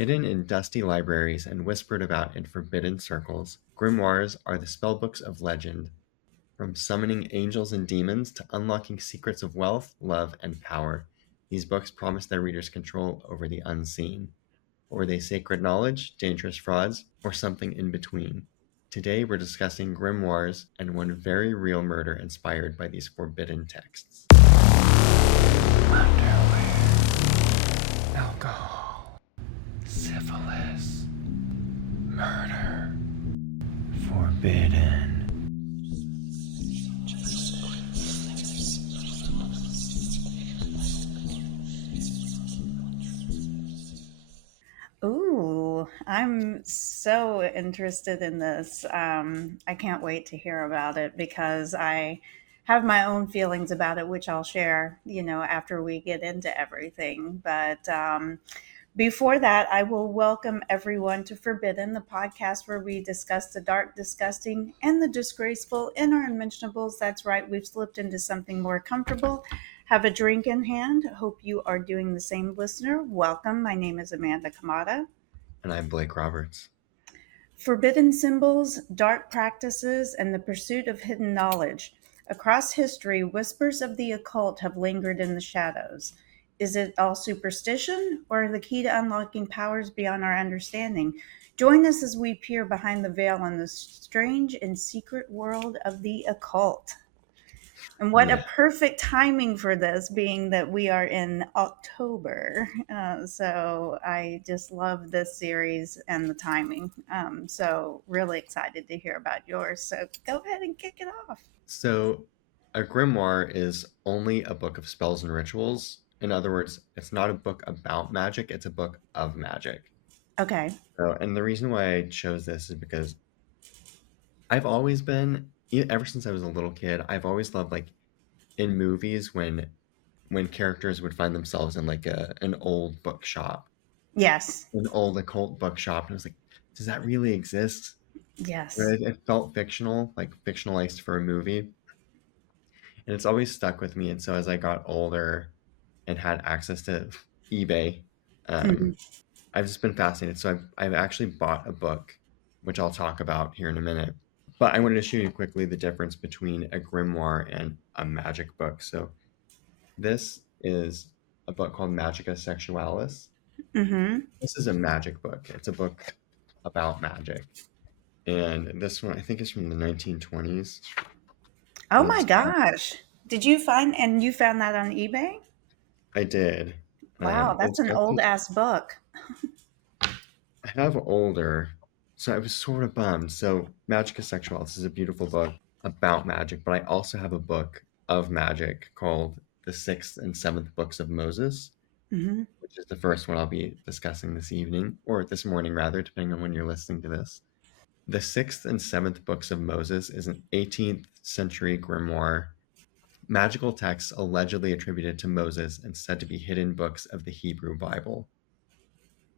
Hidden in dusty libraries and whispered about in forbidden circles, grimoires are the spellbooks of legend, from summoning angels and demons to unlocking secrets of wealth, love, and power. These books promise their readers control over the unseen. Or are they sacred knowledge, dangerous frauds, or something in between? Today we're discussing grimoires and one very real murder inspired by these forbidden texts. Underwear, alcohol, syphilis, murder, forbidden. Ooh, I'm so interested in this. I can't wait to hear about it because I have my own feelings about it, which I'll share, after we get into everything. But before that, I will welcome everyone to Forbidden, the podcast where we discuss the dark, disgusting, and the disgraceful in our unmentionables. That's right, we've slipped into something more comfortable. Have a drink in hand. Hope you are doing the same, listener. Welcome. My name is Amanda Kamada. And I'm Blake Roberts. Forbidden symbols, dark practices, and the pursuit of hidden knowledge. Across history, whispers of the occult have lingered in the shadows. Is it all superstition or the key to unlocking powers beyond our understanding? Join us as we peer behind the veil in the strange and secret world of the occult. And what a perfect timing for this, being that we are in October. So I just love this series and the timing. So really excited to hear about yours. So go ahead and kick it off. So, a grimoire is only a book of spells and rituals. In other words, it's not a book about magic, it's a book of magic. Okay. So, and the reason why I chose this is because I've always been, ever since I was a little kid, I've always loved like in movies when characters would find themselves in like an old bookshop, Yes. an old occult bookshop, and I was like, does that really exist? Yes. It felt fictional, like fictionalized for a movie, and it's always stuck with me. And so as I got older and had access to eBay, Mhm. um, I've just been fascinated. So I've actually bought a book, which I'll talk about here in a minute. But I wanted to show you quickly the difference between a grimoire and a magic book. So this is a book called Magica Sexualis. Mm-hmm. This is a magic book. It's a book about magic. And this one, I think, is from the 1920s. Oh And my it's, gosh. Did you found that on eBay? I did. Wow, that's It's an old actually, ass book. I have older, so I was sort of bummed. So, Magica Sexualis is a beautiful book about magic, but I also have a book of magic called The Sixth and Seventh Books of Moses, Mm-hmm. which is the first one I'll be discussing this evening, or this morning rather, depending on when you're listening to this. The Sixth and Seventh Books of Moses is an 18th century grimoire, magical texts allegedly attributed to Moses and said to be hidden books of the Hebrew Bible.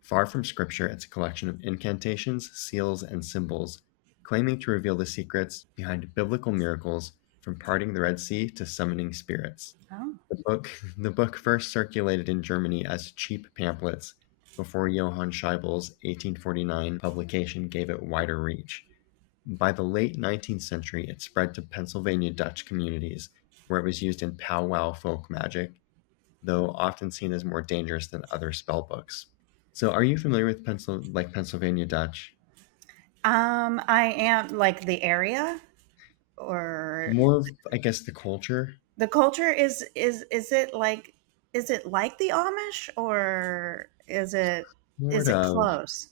Far from scripture, it's a collection of incantations, seals, and symbols, claiming to reveal the secrets behind biblical miracles from parting the Red Sea to summoning spirits. Oh. The book first circulated in Germany as cheap pamphlets before Johann Scheibel's 1849 publication gave it wider reach. By the late 19th century, it spread to Pennsylvania Dutch communities, where it was used in powwow folk magic, though often seen as more dangerous than other spell books. So, are you familiar with Pennsylvania Dutch? I am like the area or More of, I guess, the culture. the culture is it like the Amish or Sort is it of. close?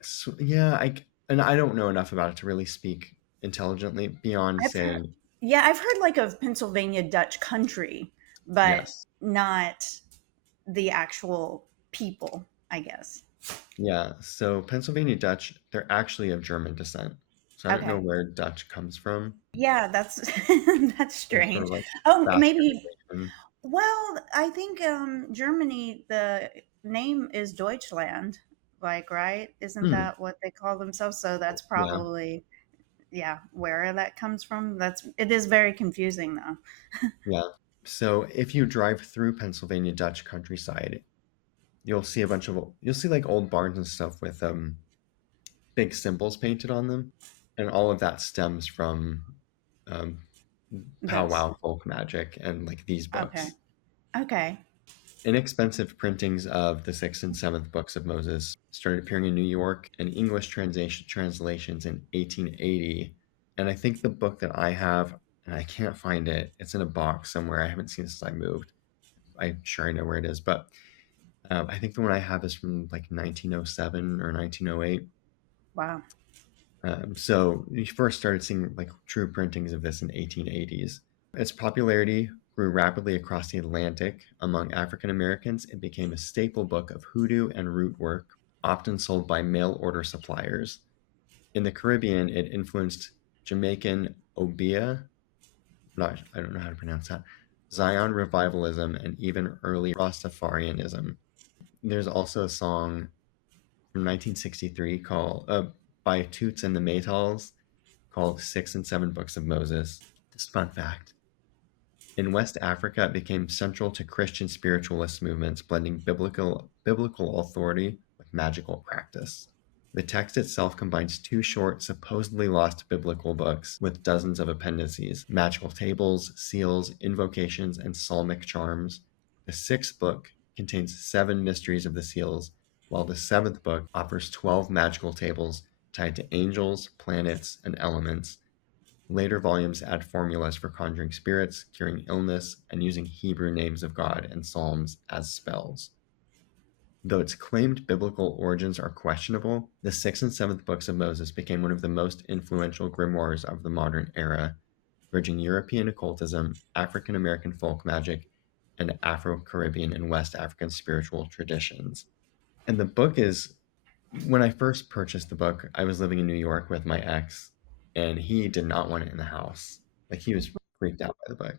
So, yeah, and I don't know enough about it to really speak intelligently beyond I've heard, saying yeah, I've heard like of Pennsylvania Dutch country, but yes. not the actual people, I guess. Yeah, so Pennsylvania Dutch, they're actually of German descent. So I don't know Okay. where Dutch comes from. Yeah, that's that's It's sort strange. of like Oh, fast maybe. translation. Well, I think Germany, the name is Deutschland, like, right? Isn't Hmm. that what they call themselves? So that's Yeah, probably, yeah, where that comes from. It is very confusing though. yeah. So if you drive through Pennsylvania Dutch countryside, you'll see like old barns and stuff with big symbols painted on them, and all of that stems from um, That's powwow folk magic and like these okay. books. Okay. Inexpensive printings of the sixth and seventh books of Moses started appearing in New York, and English translations in 1880. And I think the book that I have, and I can't find it, it's in a box somewhere. I haven't seen it since I moved. I'm sure I know where it is, but I think the one I have is from like 1907 or 1908. Wow. So we first started seeing like true printings of this in 1880s. Its popularity grew rapidly across the Atlantic. Among African Americans, it became a staple book of hoodoo and root work, often sold by mail order suppliers. In the Caribbean, it influenced Jamaican Obeah, I don't know how to pronounce that, Zion revivalism, and even early Rastafarianism. There's also a song from 1963 called by Toots and the Maytals called Six and Seven Books of Moses. Just fun fact. In West Africa, it became central to Christian spiritualist movements, blending biblical authority with magical practice. The text itself combines two short, supposedly lost biblical books with dozens of appendices, magical tables, seals, invocations, and psalmic charms. The sixth book contains 7 mysteries of the seals, while the seventh book offers 12 magical tables tied to angels, planets, and elements. Later volumes add formulas for conjuring spirits, curing illness, and using Hebrew names of God and psalms as spells. Though its claimed biblical origins are questionable, the sixth and seventh books of Moses became one of the most influential grimoires of the modern era, bridging European occultism, African American folk magic, and Afro Caribbean and West African spiritual traditions. And the book is, when I first purchased the book, I was living in New York with my ex, and he did not want it in the house. Like he was freaked out by the book.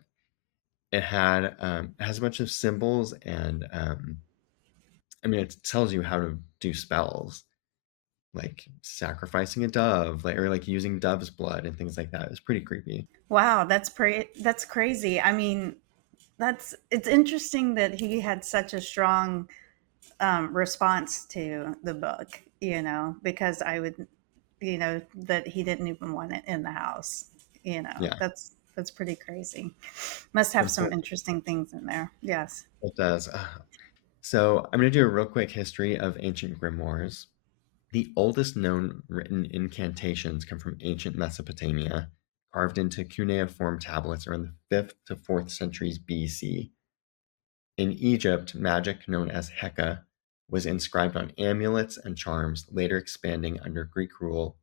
It has a bunch of symbols, and I mean, it tells you how to do spells, like sacrificing a dove, like or like using dove's blood and things like that. It's pretty creepy. Wow, that's crazy. I mean, that's it's interesting that he had such a strong response to the book, because I would, that he didn't even want it in the house. Yeah, That's pretty crazy. Must have some unfortunately, interesting things in there. Yes. it does. So I'm going to do a real quick history of ancient grimoires. The oldest known written incantations come from ancient Mesopotamia, carved into cuneiform tablets around the 5th to 4th centuries BC. In Egypt, magic known as Heka was inscribed on amulets and charms, later expanding under Greek rule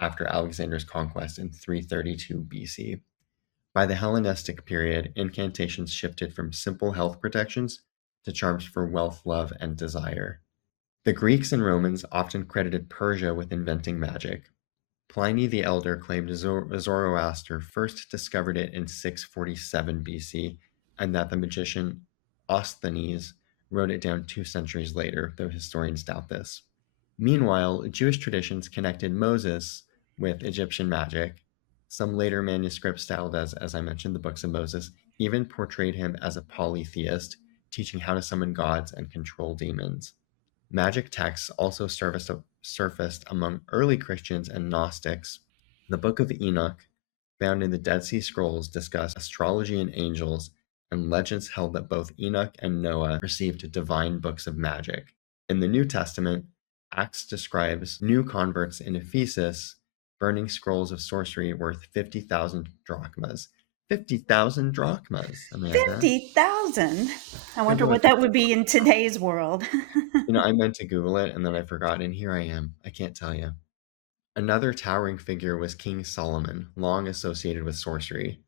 after Alexander's conquest in 332 BC. By the Hellenistic period, incantations shifted from simple health protections to charms for wealth, love, and desire. The Greeks and Romans often credited Persia with inventing magic. Pliny the Elder claimed Zoroaster first discovered it in 647 BC, and that the magician Osthenes wrote it down 2 centuries later, though historians doubt this. Meanwhile, Jewish traditions connected Moses with Egyptian magic. Some later manuscripts styled as I mentioned, the books of Moses, even portrayed him as a polytheist, teaching how to summon gods and control demons. Magic texts also surfaced among early Christians and Gnostics. The Book of Enoch, found in the Dead Sea Scrolls, discussed astrology and angels, and legends held that both Enoch and Noah received divine books of magic. In the New Testament, Acts describes new converts in Ephesus burning scrolls of sorcery worth 50,000 drachmas. 50,000 drachmas, Amanda. 50,000. I Think wonder about what that would be in today's world. I meant to Google it and then I forgot, and here I am. I can't tell you. Another towering figure was King Solomon, long associated with sorcery.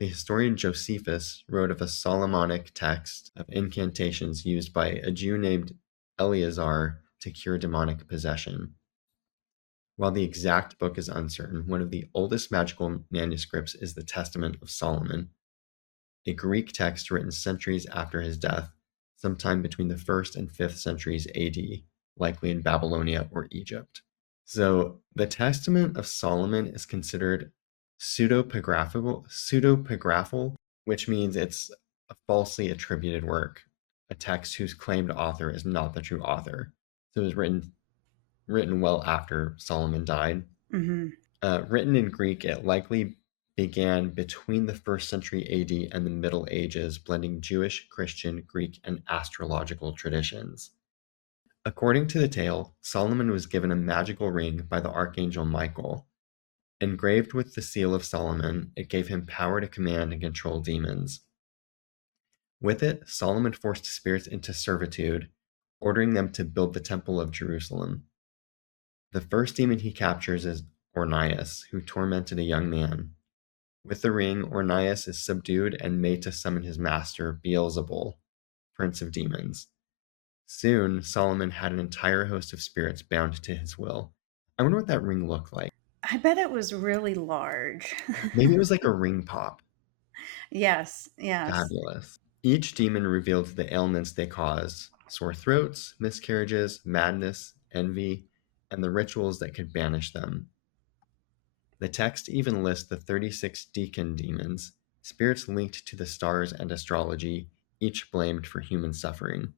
The historian Josephus wrote of a Solomonic text of incantations used by a Jew named Eleazar to cure demonic possession. While the exact book is uncertain, one of the oldest magical manuscripts is the Testament of Solomon, a Greek text written centuries after his death, sometime between the 1st and 5th centuries AD, likely in Babylonia or Egypt. So the Testament of Solomon is considered pseudepigraphal, which means it's a falsely attributed work. a text whose claimed author is not the true author. So it was written well after Solomon died. Hmm. Written in Greek, it likely began between the 1st century AD and the Middle Ages, blending Jewish, Christian, Greek, and astrological traditions. According to the tale, Solomon was given a magical ring by the archangel Michael. Engraved with the seal of Solomon, it gave him power to command and control demons. With it, Solomon forced spirits into servitude, ordering them to build the Temple of Jerusalem. The first demon he captures is Ornias, who tormented a young man. With the ring, Ornias is subdued and made to summon his master, Beelzebul, prince of demons. Soon, Solomon had an entire host of spirits bound to his will. I wonder what that ring looked like. I bet it was really large. Maybe it was like a ring pop. Yes, yes. Fabulous. Each demon revealed the ailments they caused: sore throats, miscarriages, madness, envy, and the rituals that could banish them. The text even lists the 36 deacon demons, spirits linked to the stars and astrology, each blamed for human suffering.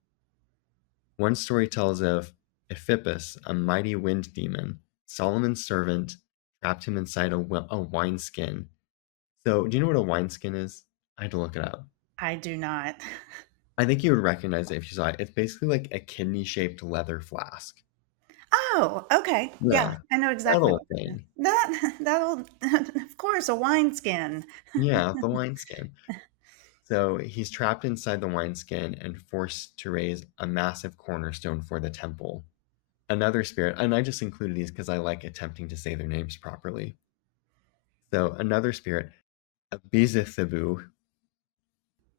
One story tells of Ephippus, a mighty wind demon. Solomon's servant trapped him inside a wineskin. So, do you know what a wineskin is? I had to look it up. I do not. I think you would recognize it if you saw it. It's basically like a kidney-shaped leather flask. Oh, okay. Yeah, Yeah, I know that exactly old what that is. thing. That'll, of course, a wineskin. Yeah, the wineskin. So he's trapped inside the wineskin and forced to raise a massive cornerstone for the temple. Another spirit, and I just included these because I like attempting to say their names properly. So another spirit, Abizithabu,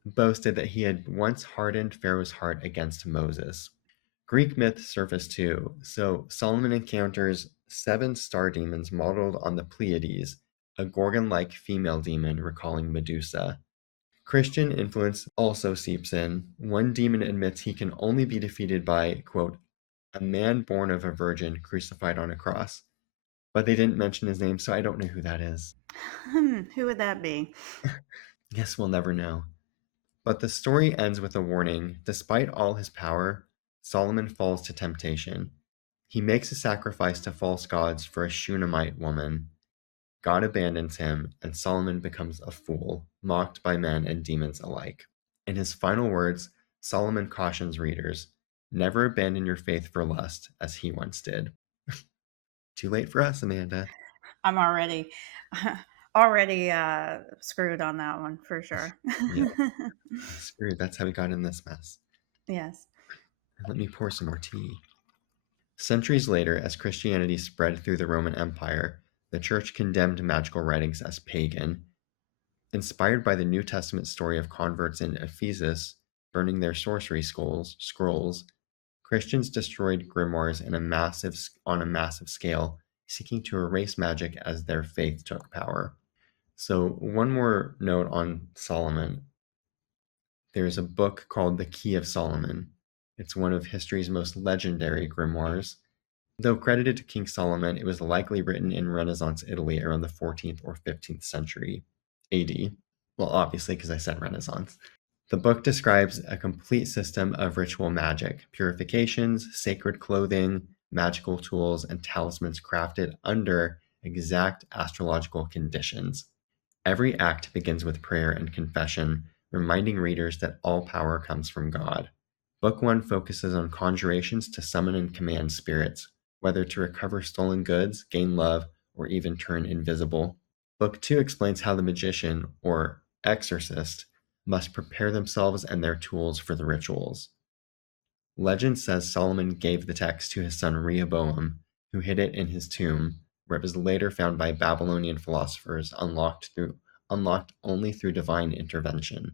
boasted that he had once hardened Pharaoh's heart against Moses. Greek myths surface too. So Solomon encounters 7 star demons modeled on the Pleiades, a gorgon-like female demon recalling Medusa. Christian influence also seeps in. One demon admits he can only be defeated by, quote, a man born of a virgin crucified on a cross. But they didn't mention his name, so I don't know who that is. Who would that be? Guess we'll never know. But the story ends with a warning. Despite all his power, Solomon falls to temptation. He makes a sacrifice to false gods for a Shunammite woman. God abandons him, and Solomon becomes a fool, mocked by men and demons alike. In his final words, Solomon cautions readers, never abandon your faith for lust, as he once did. Too late for us, Amanda. I'm already already screwed on that one for sure. Yeah, screwed. That's how we got in this mess. Yes. Let me pour some more tea. Centuries later, as Christianity spread through the Roman Empire, the Church condemned magical writings as pagan. Inspired by the New Testament story of converts in Ephesus burning their sorcery scrolls, Christians destroyed grimoires on a massive scale, seeking to erase magic as their faith took power. So, one more note on Solomon. There's a book called The Key of Solomon. It's one of history's most legendary grimoires. Though credited to King Solomon, it was likely written in Renaissance Italy around the 14th or 15th century AD. Well, obviously, because I said Renaissance. The book describes a complete system of ritual magic, purifications, sacred clothing, magical tools, and talismans crafted under exact astrological conditions. Every act begins with prayer and confession, reminding readers that all power comes from God. Book 1 focuses on conjurations to summon and command spirits, whether to recover stolen goods, gain love, or even turn invisible. Book 2 explains how the magician, or exorcist, must prepare themselves and their tools for the rituals. Legend says Solomon gave the text to his son Rehoboam, who hid it in his tomb, where it was later found by Babylonian philosophers, unlocked only through divine intervention.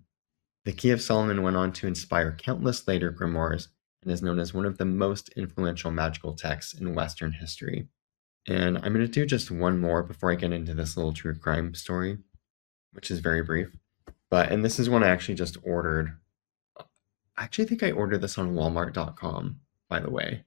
The Key of Solomon went on to inspire countless later grimoires and is known as one of the most influential magical texts in Western history. And I'm going to do just one more before I get into this little true crime story, which is very brief. And this is one I actually just ordered. I actually think I ordered this on Walmart.com, by the way.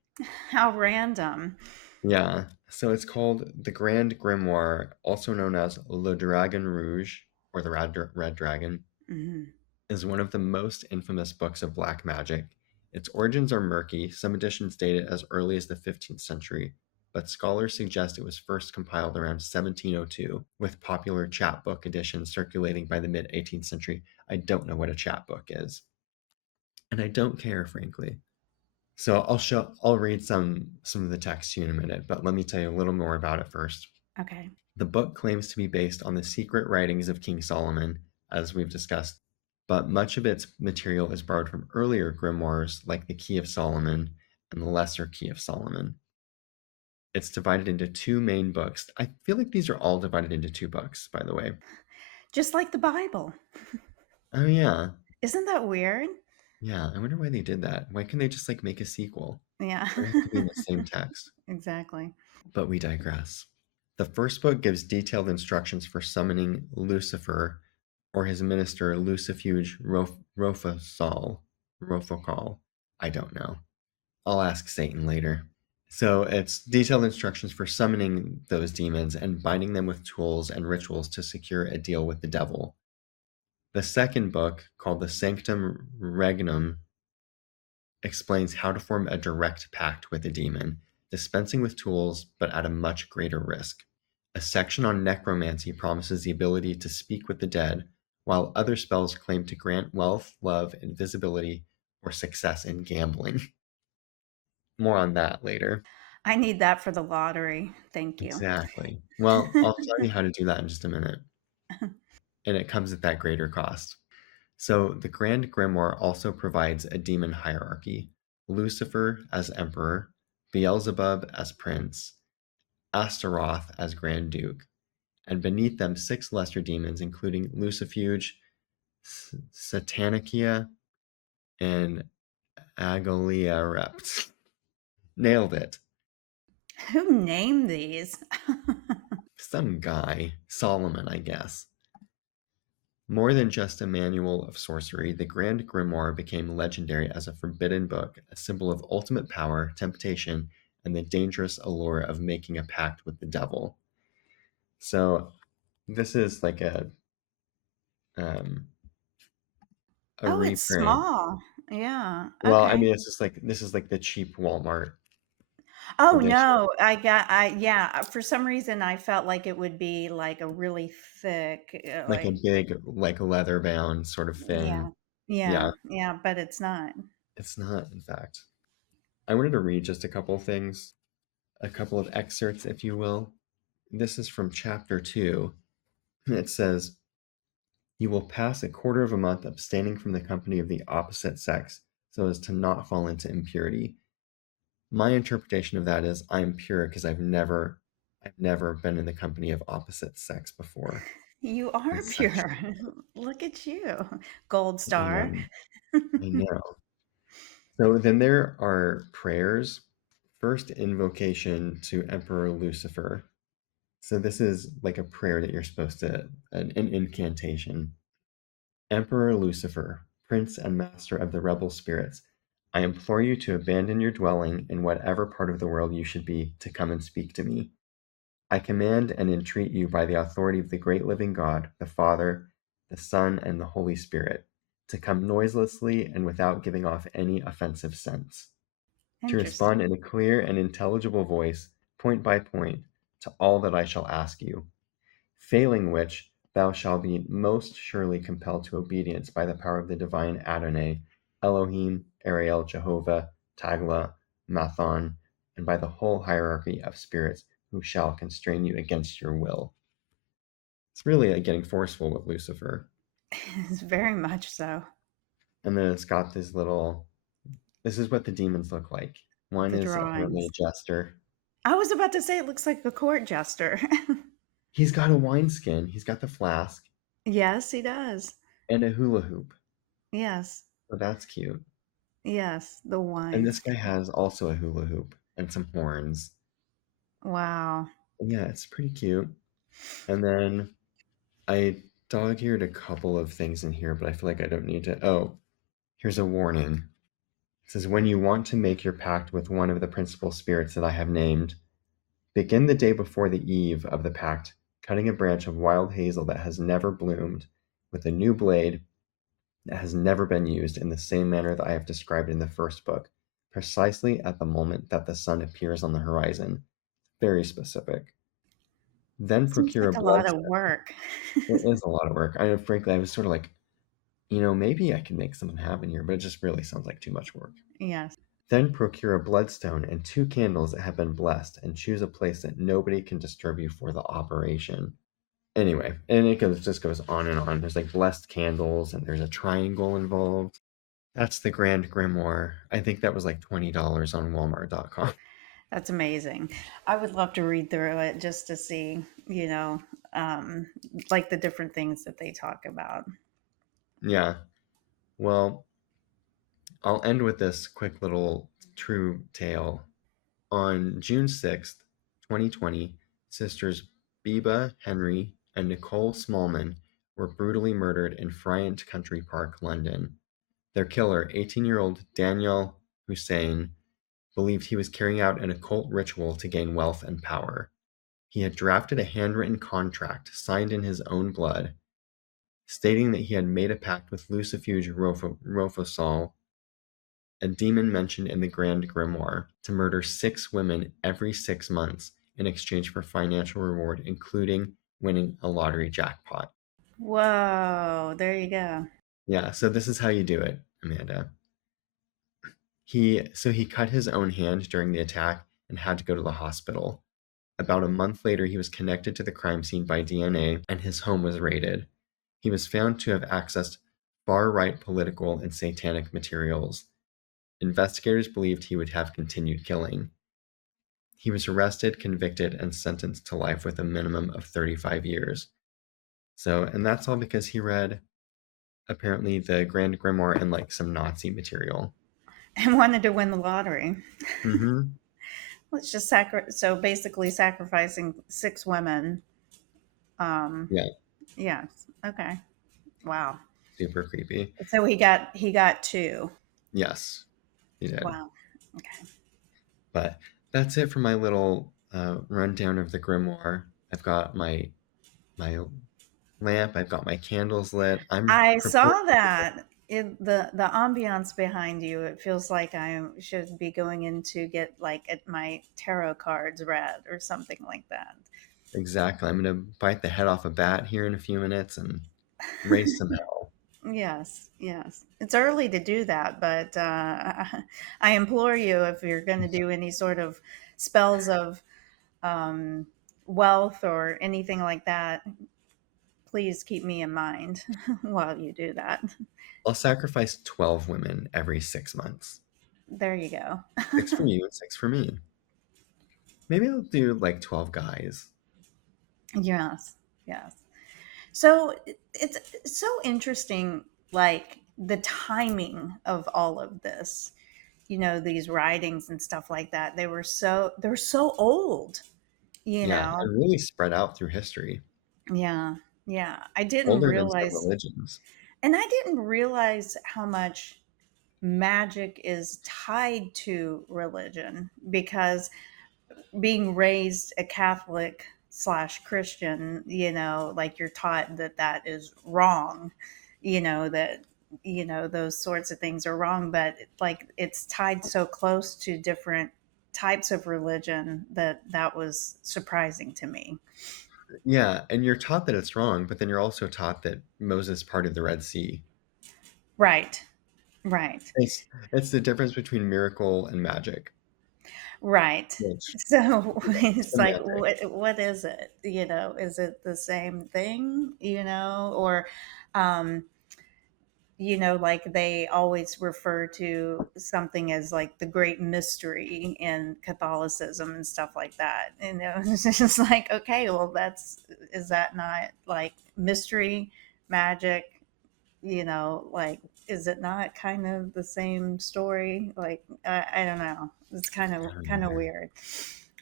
How random. Yeah, so it's called the Grand Grimoire, also known as Le Dragon Rouge, or the Red Dragon. Mhm. is one of the most infamous books of black magic. Its origins are murky. Some editions date it as early as the 15th century, but scholars suggest it was first compiled around 1702, with popular chapbook editions circulating by the mid 18th century. I don't know what a chapbook is, and I don't care, frankly. So I'll read some of the text to you in a minute, but let me tell you a little more about it first. Okay. The book claims to be based on the secret writings of King Solomon, as we've discussed, but much of its material is borrowed from earlier grimoires like the Key of Solomon and the Lesser Key of Solomon. It's divided into two main books. I feel like these are all divided into two books, by the way. Just like the Bible. Oh yeah. Isn't that weird? Yeah, I wonder why they did that. Why couldn't they just like make a sequel? Yeah. It has to be in the same text. Exactly. But we digress. The first book gives detailed instructions for summoning Lucifer or his minister Lucifuge Rofocol. I don't know. I'll ask Satan later. So it's detailed instructions for summoning those demons and binding them with tools and rituals to secure a deal with the devil. The second book, called the Sanctum Regnum, explains how to form a direct pact with a demon, dispensing with tools but at a much greater risk. A section on necromancy promises the ability to speak with the dead, while other spells claim to grant wealth, love, invisibility, or success in gambling. More on that later. I need that for the lottery. Thank you. Exactly. Well, I'll tell you how to do that in just a minute. And it comes at that greater cost. So the Grand Grimoire also provides a demon hierarchy: Lucifer as emperor, Beelzebub as prince, Astaroth as grand duke, and beneath them 6 lesser demons, including Lucifuge, Satanicia, and Agoliarept. Nailed it. Who named these? Some guy, Solomon, I guess. More than just a manual of sorcery, the Grand Grimoire became legendary as a forbidden book, a symbol of ultimate power, temptation, and the dangerous allure of making a pact with the devil. So this is like um, a Oh, it's reprint. small. Yeah. Well, I Okay. mean, it's just like this is like the cheap Walmart Oh, edition, no. Yeah, for some reason I felt like it would be like a really thick, like a like, big, like leather bound sort of yeah. thing. Yeah, Yeah, but it's not. it's not, in fact. I wanted to read just a couple things, a couple of excerpts, if you will. This is from chapter 2. It says, "You will pass a quarter of a month abstaining from the company of the opposite sex so as to not fall into impurity." My interpretation of that is I am pure because I've never been in the company of opposite sex before. You And are pure. sexual. Look at you. Gold I star. am. I know. So then there are prayers. First, invocation to Emperor Lucifer. So this is like a prayer that you're supposed to, an incantation. Emperor Lucifer, prince and master of the rebel spirits, I implore you to abandon your dwelling in whatever part of the world you should be to come and speak to me. I command and entreat you by the authority of the great living God, the Father, the Son, and the Holy Spirit, to come noiselessly and without giving off any offensive sense, to respond Interesting. in a clear and intelligible voice, point by point, to all that I shall ask you, failing which thou shalt be most surely compelled to obedience by the power of the divine Adonai, Elohim, Ariel, Jehovah, Tagla, Mathon, and by the whole hierarchy of spirits who shall constrain you against your will. It's really getting forceful with Lucifer. It's very much so. And then it's got this little, this is what the demons look like. One The is apparently a drawings. jester. I was about to say it looks like a court jester. He's got a wineskin, he's got the flask, Yes, he does. and a hula hoop. Yes. So that's cute. Yes, the And this wines. guy has also a hula hoop and some horns. Wow. And yeah, it's pretty cute. And then I dog-eared a couple of things in here, but I feel like I don't need to. Oh, here's a warning. It says, when you want to make your pact with one of the principal spirits that I have named, begin the day before the eve of the pact, cutting a branch of wild hazel that has never bloomed with a new blade has never been used in the same manner that I have described in the first book, precisely at the moment that the sun appears on the horizon. Very specific. Then Seems procure like a a lot of bloodstone. work. It is a lot of work. Frankly, I was sort of like, maybe I can make something happen here, but it just really sounds like too much work. Yes. Then procure a bloodstone and 2 candles that have been blessed, and choose a place that nobody can disturb you for the operation. Anyway, and just goes on and on. There's like blessed candles, and there's a triangle involved. That's the Grand Grimoire. I think that was like $20 on Walmart.com. That's amazing. I would love to read through it just to see, um, like the different things that they talk about. Yeah. Well, I'll end with this quick little true tale. On June 6th, 2020, sisters Bibaa Henry and Nicole Smallman were brutally murdered in Friant Country Park, London. Their killer, 18-year-old Daniel Hussein, believed he was carrying out an occult ritual to gain wealth and power. He had drafted a handwritten contract signed in his own blood, stating that he had made a pact with Lucifuge Rofosol, a demon mentioned in the Grand Grimoire, to murder 6 women every 6 months in exchange for financial reward, including winning a lottery jackpot. Whoa, there you go. Yeah, so this is how you do it, Amanda. He cut his own hand during the attack and had to go to the hospital. About a month later, he was connected to the crime scene by DNA, and his home was raided. He was found to have accessed far-right political and satanic materials. Investigators believed he would have continued killing. He was arrested, convicted, and sentenced to life with a minimum of 35 years. So, and that's all because he read apparently the Grand Grimoire and like some Nazi material. And wanted to win the lottery. Mm-hmm. Let's just so basically sacrificing 6 women. Um, Yeah, yeah. Okay. Wow. super creepy. So he got two. Yes, he did. Wow. Okay. But that's it for my little rundown of the grimoire. I've got my lamp. I've got my candles lit. I'm I prepared. saw that in the ambiance behind you. It feels like I should be going in to get like my tarot cards read or something like that. Exactly. I'm gonna bite the head off a bat here in a few minutes and raise some hell. Yes, yes. It's early to do that, but I implore you, if you're going to do any sort of spells of um, wealth or anything like that, please keep me in mind while you do that. I'll sacrifice 12 women every 6 months. There you go. 6 for you and 6 for me. Maybe I'll do like 12 guys. Yes, yes. So it's so interesting, like the timing of all of this. These writings and stuff like that. They're so old. You Yeah, know, and really spread out through history. Yeah, yeah. I didn't Older than some realize, religions. and I didn't realize how much magic is tied to religion because being raised a Catholic slash Christian, like you're taught that that is wrong, that, those sorts of things are wrong, but like it's tied so close to different types of religion that that was surprising to me. Yeah, and you're taught that it's wrong, but then you're also taught that Moses parted the Red Sea. Right, right. It's the difference between miracle and magic, Right. which So it's it's like, semantic. what is it? Is it the same thing? Or, um, like they always refer to something as like the great mystery in Catholicism and stuff like that. It's just like, okay, well, is that not like mystery, magic? Like, is it not kind of the same story? Like, I don't know. It's I don't kind of either. weird.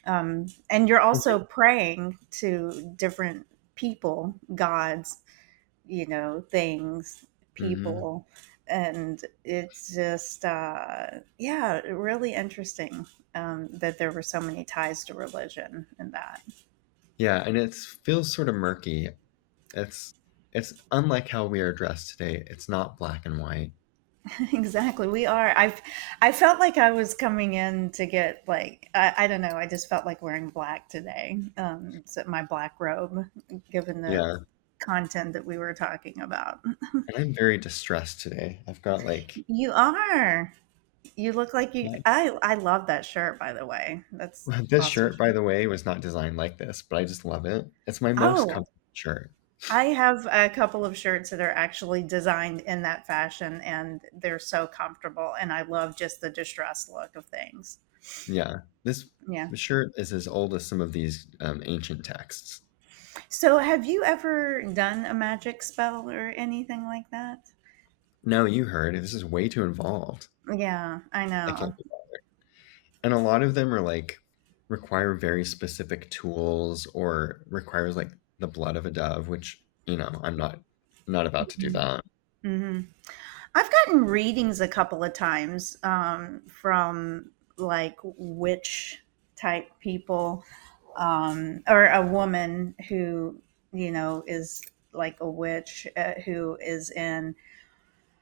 And you're also praying to different people, gods, things, Hmm. people, and it's just, yeah, really interesting that there were so many ties to religion in that. Yeah, and it feels sort of murky. It's It's unlike how we are dressed today. It's not black and white. Exactly. We are. I felt like I was coming in to get like I don't know. I just felt like wearing black today. So my black robe, given the Yeah. content that we were talking about. And I'm very distressed today. I've got like You are. You look like you. I love that shirt, by the way. That's this awesome. shirt, by the way, was not designed like this, but I just love it. It's my most Oh, comfortable shirt. I have a couple of shirts that are actually designed in that fashion, and they're so comfortable. And I love just the distressed look of things. Yeah. This Yeah. shirt is as old as some of these ancient texts. So, have you ever done a magic spell or anything like that? No, you heard. This is way too involved. Yeah, I I can't know. be bothered. And a lot of them are like require very specific tools or requires like the blood of a dove, which, I'm not about to do that. Hmm. I've gotten readings a couple of times from like witch type people, or a woman who, is like a witch who is in,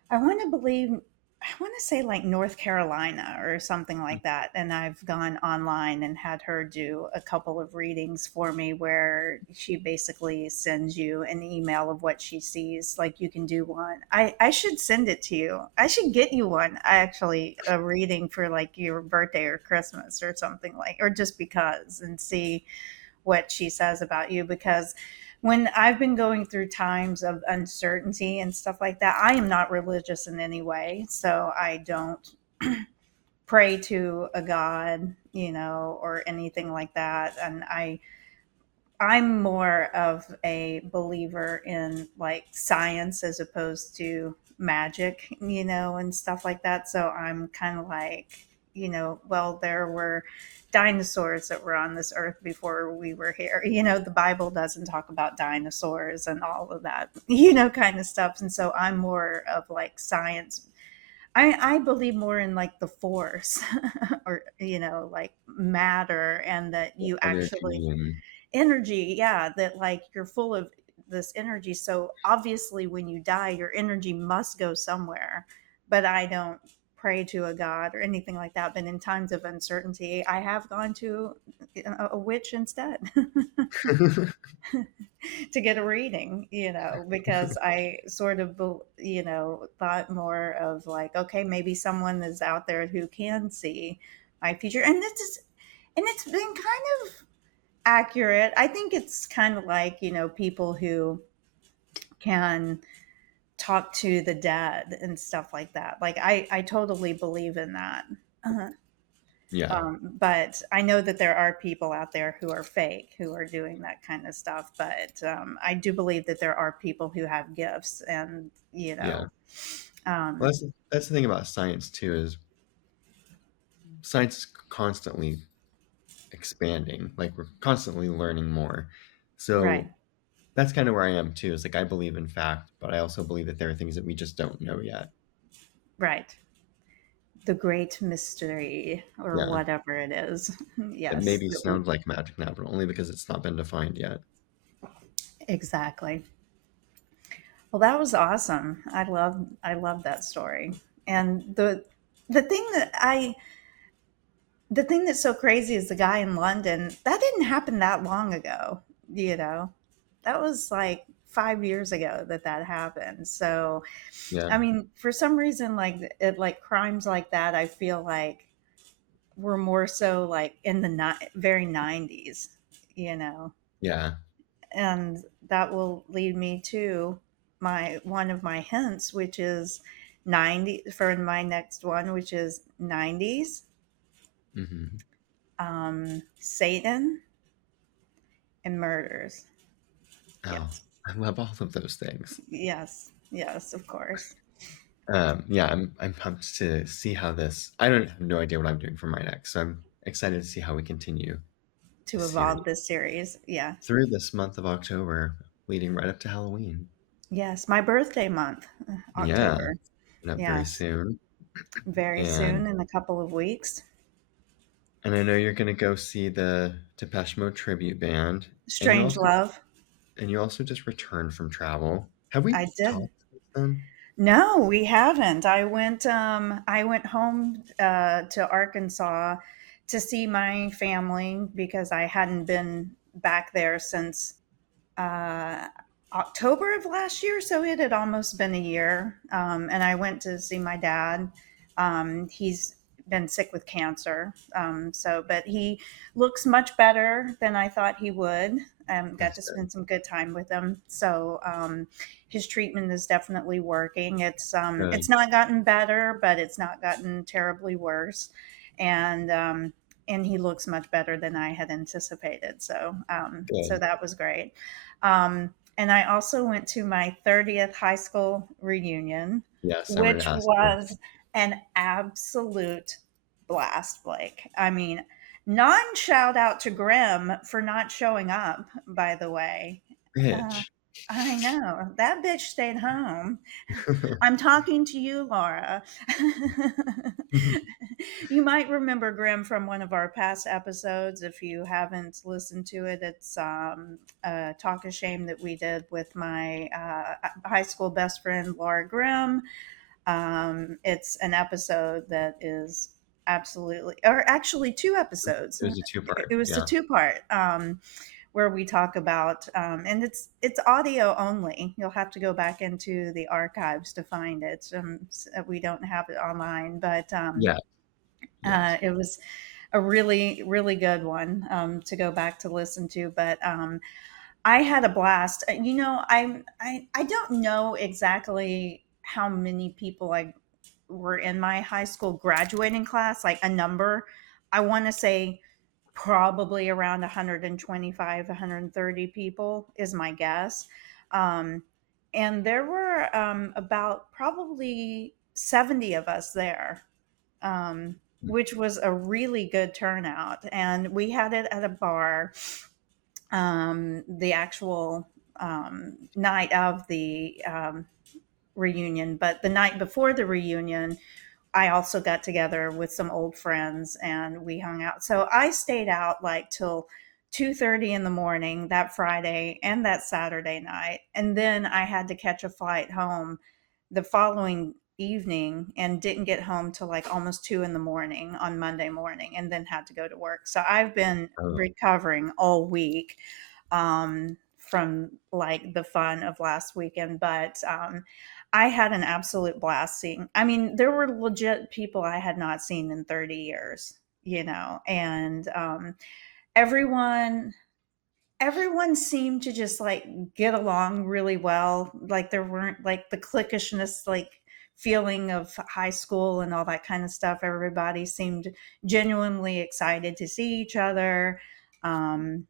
I want to believe, I want to say like North Carolina or something like that. And I've gone online and had her do a couple of readings for me where she basically sends you an email of what she sees. Like you can do one. I should send it to you. I should get you one, actually, a reading for like your birthday or Christmas or something like, or just because, and see what she says about you, because when I've been going through times of uncertainty and stuff like that, I am not religious in any way. So I don't pray to a god, or anything like that. And I'm more of a believer in like science as opposed to magic, and stuff like that. So I'm kind of like, well, there were dinosaurs that were on this earth before we were here. The Bible doesn't talk about dinosaurs and all of that, kind of stuff. And so I'm more of like science. I believe more in like the force or, like matter, and that you actually Energy and energy, yeah, that like you're full of this energy, so obviously when you die your energy must go somewhere. But I don't pray to a god or anything like that, but in times of uncertainty I have gone to a witch instead to get a reading, because I sort of thought more of like, okay, maybe someone is out there who can see my future. And it's been kind of accurate. I think it's kind of like, people who can talk to the dead and stuff like that. Like I totally believe in that. Uh, yeah, but I know that there are people out there who are fake, who are doing that kind of stuff. But I do believe that there are people who have gifts, and yeah. Well, um, that's the thing about science too, is science is constantly expanding. Like we're constantly learning more. right, So that's kind of where I am too. Is like I believe in fact, but I also believe that there are things that we just don't know yet. right. The great mystery, or Yeah, whatever it is. it Yes, maybe sounds like magic now, but only because it's not been defined yet. exactly. Well, that was awesome. I love that story. And the thing that I the thing that's so crazy is the guy in London. That didn't happen that long ago, you know. That was like 5 years ago that happened. So, Yeah, I mean, for some reason like crimes like that, I feel like were more so like in the very 90s, you know. yeah. And that will lead me to my one of my hints, which is 90 for my next one, which is 90s, Hmm. Satan, and murders. Oh, Yes, I love all of those things. yes, yes, of course. Yeah, I'm pumped to see how this. I don't have no idea what I'm doing for my next, so I'm excited to see how we continue To this series evolve this series, yeah. through this month of October, leading right up to Halloween. Yes, my birthday month, Yeah, October. coming up very Yes, soon, very and soon, in a couple of weeks. I know you're gonna go see the Depeche Mode tribute band, and Strange Love. you also just returned from travel. Have we I did. talked since then? No, we haven't. I went home to Arkansas to see my family because I hadn't been back there since uh, October of last year, so it had almost been a year. And I went to see my dad. He's been sick with cancer, but he looks much better than I thought he would. Got That's to good. spend some good time with him. So his treatment is definitely working. It's Good. not gotten better, but it's not gotten terribly worse, and and he looks much better than I had anticipated. So Good. that was great. And I also went to my 30th high school reunion, Yes, I wanted which to ask you. was an absolute blast, Blake. I mean, non shout out to Grim for not showing up, by the way. Uh, Rich. I know. That bitch stayed home. I'm talking to you, Laura. You might remember Grim from one of our past episodes. If you haven't listened to it, it's a talk of shame that we did with my high school best friend, Laura Grimm. It's an episode that is absolutely, or actually two episodes. It was a two-part. It was a Yeah. two-part. Where we talk about and it's audio only. You'll have to go back into the archives to find it. We don't have it online, but Yeah. Yes. it was a really really good one to go back to listen to. But I had a blast. I don't know exactly how many people I were in my high school graduating class, like a number. I want to say probably around 125, 130 people is my guess. Um, and there were about probably 70 of us there, which was a really good turnout. And we had it at a bar, the actual night of the reunion. But the night before the reunion, I also got together with some old friends and we hung out. So I stayed out like till 2:30 in the morning that Friday and that Saturday night. And then I had to catch a flight home the following evening and didn't get home till like almost 2 in the morning on Monday morning and then had to go to work. So I've been Oh, recovering all week from like the fun of last weekend. But I had an absolute blast seeing. I mean, there were legit people I had not seen in 30 years, and everyone everyone seemed to just like get along really well. Like there weren't like the cliquishness, like feeling of high school and all that kind of stuff. Everybody seemed genuinely excited to see each other. Um,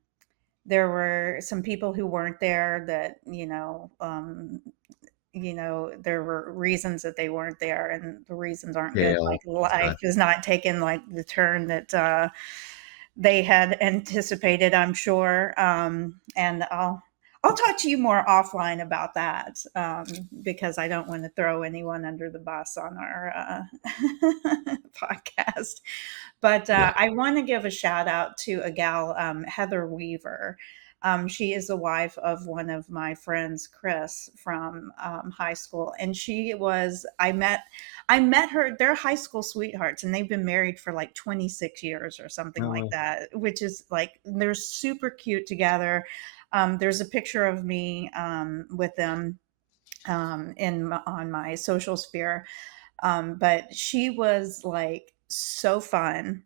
there were some people who weren't there that there were reasons that they weren't there, and the reasons aren't good. jail. Like life Such. is not taking like the turn that they had anticipated, I'm sure. And I'll talk to you more offline about that, because I don't want to throw anyone under the bus on our podcast. But Yeah. I want to give a shout out to a gal, Heather Weaver. She is the wife of one of my friends, Chris, from high school, and I met her. They're high school sweethearts, and they've been married for like 26 years or something like Oh, that, which is like they're super cute together. There's a picture of me with them on my social sphere, but she was like so fun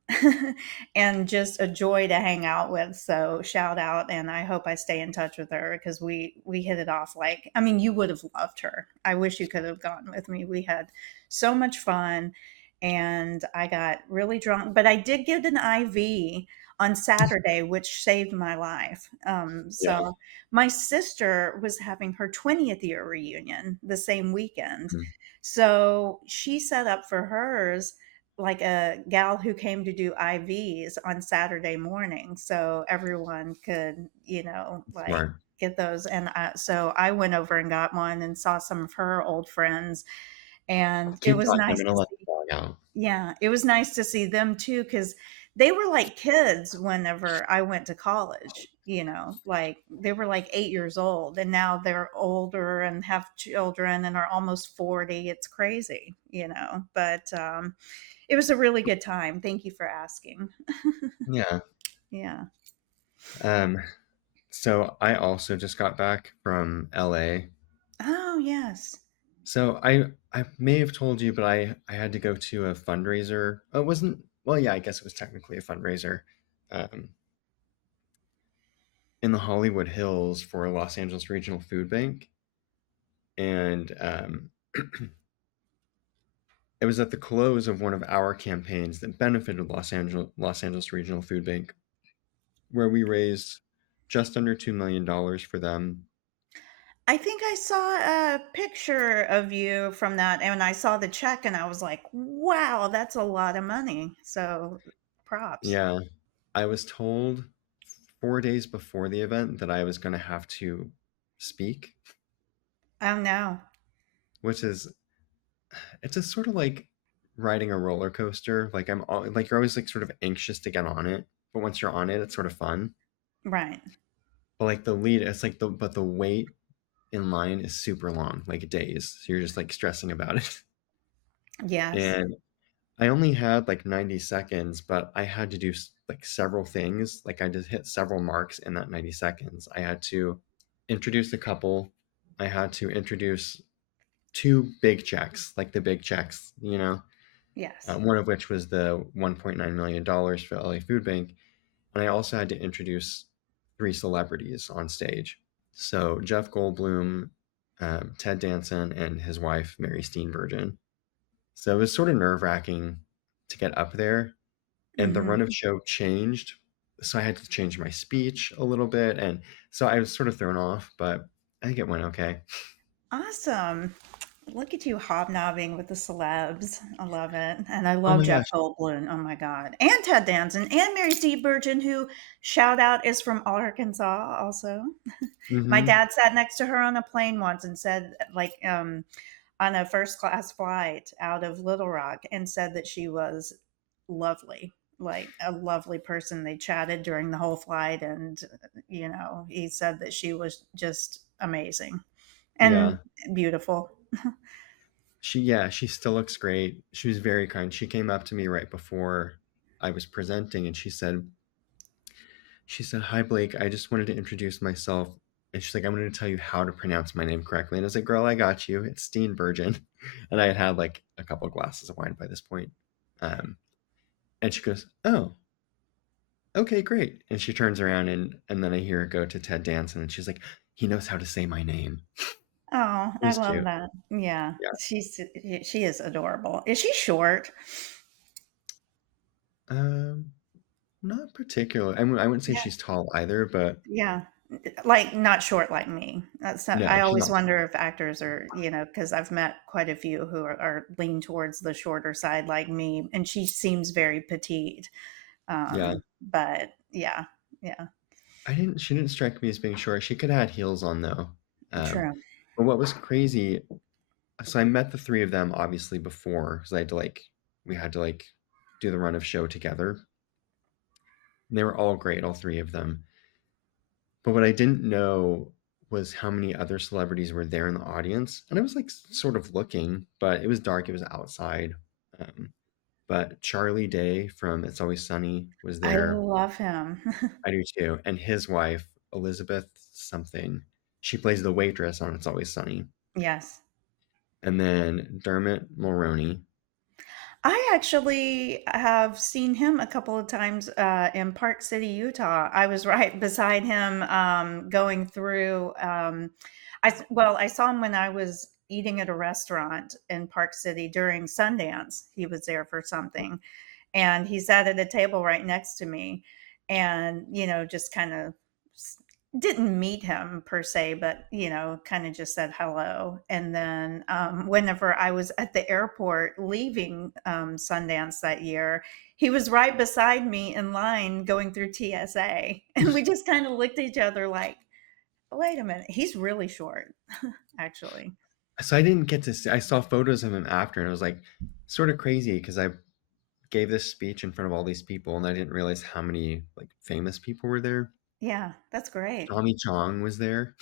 and just a joy to hang out with. So shout out, and I hope I stay in touch with her because we hit it off. Like, I mean, you would have loved her. I wish you could have gone with me. We had so much fun, and I got really drunk, but I did get an IV on Saturday, which saved my life. yeah. So my sister was having her 20th year reunion the same weekend, Mm. so she set up for hers like a gal who came to do IVs on Saturday morning so everyone could, like Smart. get those. And so I went over and got one and saw some of her old friends. And it Keep was talking. I'm nice gonna to let see. the dog out. Yeah, it was nice to see them too because They were like kids whenever I went to college, like they were like 8 years old, and now they're older and have children and are almost 40. It's crazy, but it was a really good time. Thank you for asking. Yeah. Yeah. Um, so I also just got back from LA. Oh, yes. So I may have told you, but I had to go to a fundraiser. Oh, it wasn't, well, yeah, I guess it was technically a fundraiser um, in the Hollywood Hills for a Los Angeles Regional Food Bank. And it was at the close of one of our campaigns that benefited Los Angeles Regional Food Bank, where we raised just under $2 million for them. I think I saw a picture of you from that, and I saw the check, and I was like, wow, that's a lot of money. So props. Yeah, I was told 4 days before the event that I was going to have to speak, Oh, no. which is it's a sort of like riding a roller coaster. Like you're always like sort of anxious to get on it, but once you're on it, it's sort of fun. Right. But like the lead, it's like the wait in line is super long, like days. So you're just like stressing about it. Yes. And I only had like 90 seconds, but I had to do like several things. Like I just hit several marks in that 90 seconds. I had to introduce a couple. I had to introduce two big checks, like the big checks, Yes. one of which was the $1.9 million for LA Food Bank. And I also had to introduce three celebrities on stage. So Jeff Goldblum, Ted Danson, and his wife, Mary Steenburgen. So it was sort of nerve wracking to get up there. And the run Hmm. of show changed. So I had to change my speech a little bit. And so I was sort of thrown off, but I think it went okay. Awesome. Look at you hobnobbing with the celebs. I love it. And I Oh love my Jeff gosh. Goldblum. Oh my God. And Ted Danson and Mary Steenburgen, who shout out is from Arkansas also. My Hmm. dad sat next to her on a plane once and said, like, on a first class flight out of Little Rock, and said that she was lovely, like a lovely person. They chatted during the whole flight, and he said that she was just amazing and Yeah. beautiful. She still looks great. She was very kind. She came up to me right before I was presenting and she said, "Hi Blake, I just wanted to introduce myself." And she's like, "I'm going to tell you how to pronounce my name correctly." And I was like, "Girl, I got you. It's Steenburgen." And I had had like a couple of glasses of wine by this point. Um, and she goes, "Oh, okay, great." And she turns around and then I hear her go to Ted Danson and she's like, "He knows how to say my name." Oh, It I was love cute. that. Yeah, Yeah. she is adorable. Is she short? Um, Not particular. I wouldn't say Yeah, she's tall either, but yeah. Like not short like me. That's not, no, I she's always not. wonder if actors are, because I've met quite a few who are lean towards the shorter side like me, and she seems very petite. Yeah. But yeah, yeah, She didn't strike me as being short. She could have had heels on though. Um, true. but what was crazy, so I met the three of them obviously before because we had to like do the run of show together. And they were all great, all three of them. But what I didn't know was how many other celebrities were there in the audience. And I was like sort of looking, but it was dark, it was outside. Um, but Charlie Day from It's Always Sunny was I there. love him. I do too. And his wife, Elizabeth something, she plays the waitress on It's Always Sunny. Yes. And then Dermot Mulroney. I actually have seen him a couple of times in Park City, Utah. I was right beside him going through. I saw him when I was eating at a restaurant in Park City during Sundance. He was there for something, and he sat at a table right next to me, and just kind of didn't meet him per se, but kind of just said hello. And then whenever I was at the airport leaving Sundance that year, he was right beside me in line going through TSA, and we just kind of looked at each other like, wait a minute, he's really short actually. So I didn't get to see, I saw photos of him after and it was like sort of crazy because gave this speech in front of all these people, and I didn't realize how many like famous people were there. Yeah, that's great. Tommy Chong was there,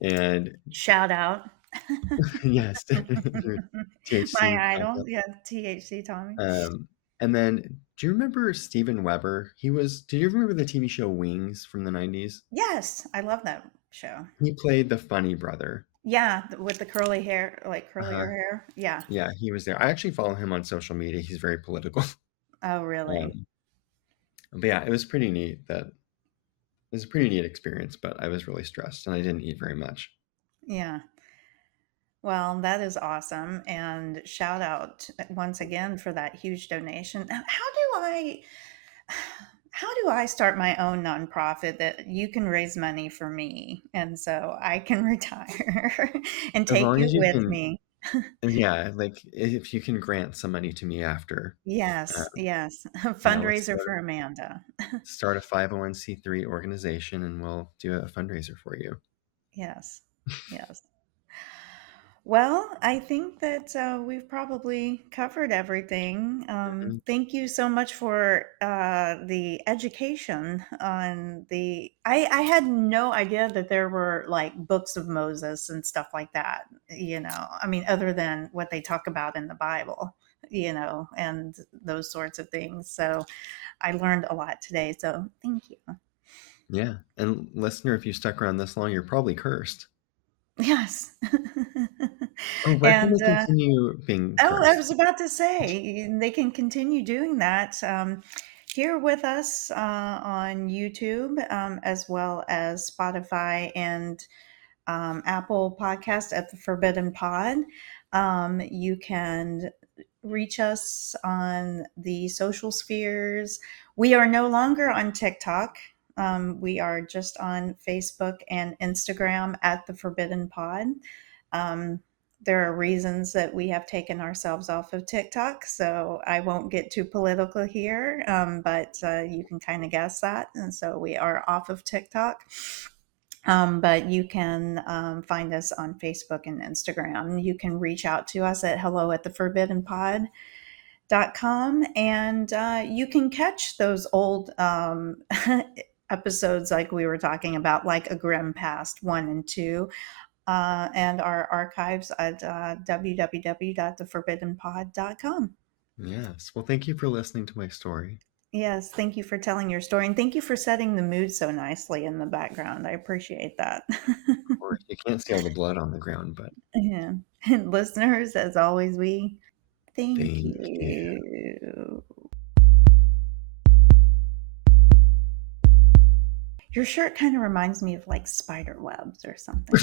and Shout out. yes, My THC idol. backup. Yeah, THC Tommy. Um, and then, do you remember Steven Weber? He was. Do you remember the TV show Wings from the 90s? Yes, I love that show. He played the funny brother. Yeah, with the curly hair, like Uh-huh. curlier hair. Yeah. Yeah, he was there. I actually follow him on social media. He's very political. Oh, really? Um, but yeah, it was pretty neat. It was a pretty neat experience. But I was really stressed, and I didn't eat very much. Yeah. Well, that is awesome. And shout out once again for that huge donation. How do I start my own nonprofit that you can raise money for me and so I can retire and As take long you as you with can, me? yeah, like if you can grant some money to me after, uh, Yes, yes. let's Fundraiser for Amanda. start a 501(c)(3) organization, and we'll do a fundraiser for you. Yes, yes. Well, I think that we've probably covered everything. Mhm. Thank you so much for the education on the. I had no idea that there were like books of Moses and stuff like that. I mean, other than what they talk about in the Bible, and those sorts of things. So I learned a lot today. So thank you. Yeah, and listener, if you stuck around this long, you're probably cursed. Yes. Oh, where can And they continue being oh, I cursed? was about to say, they can continue doing that here with us on YouTube, as well as Spotify and Apple Podcast at the Forbidden Pod. You can reach us on the social spheres. We are no longer on TikTok. We are just on Facebook and Instagram at the Forbidden Pod. Um, there are reasons that we have taken ourselves off of TikTok, so I won't get too political here, but you can kind of guess that. And so we are off of TikTok. But you can find us on Facebook and Instagram. You can reach out to us at hello at theforbiddenpod.com, and you can catch those old episodes like we were talking about, like A Grim Past 1 and 2, and our archives at www.theforbiddenpod.com. Yes. Well, thank you for listening to my story. Yes, thank you for telling your story, and thank you for setting the mood so nicely in the background. I appreciate that. Of course, you can't see all the blood on the ground, but Yeah. And listeners, as always, we thank thank you. you. Your shirt kind of reminds me of like spider webs or something.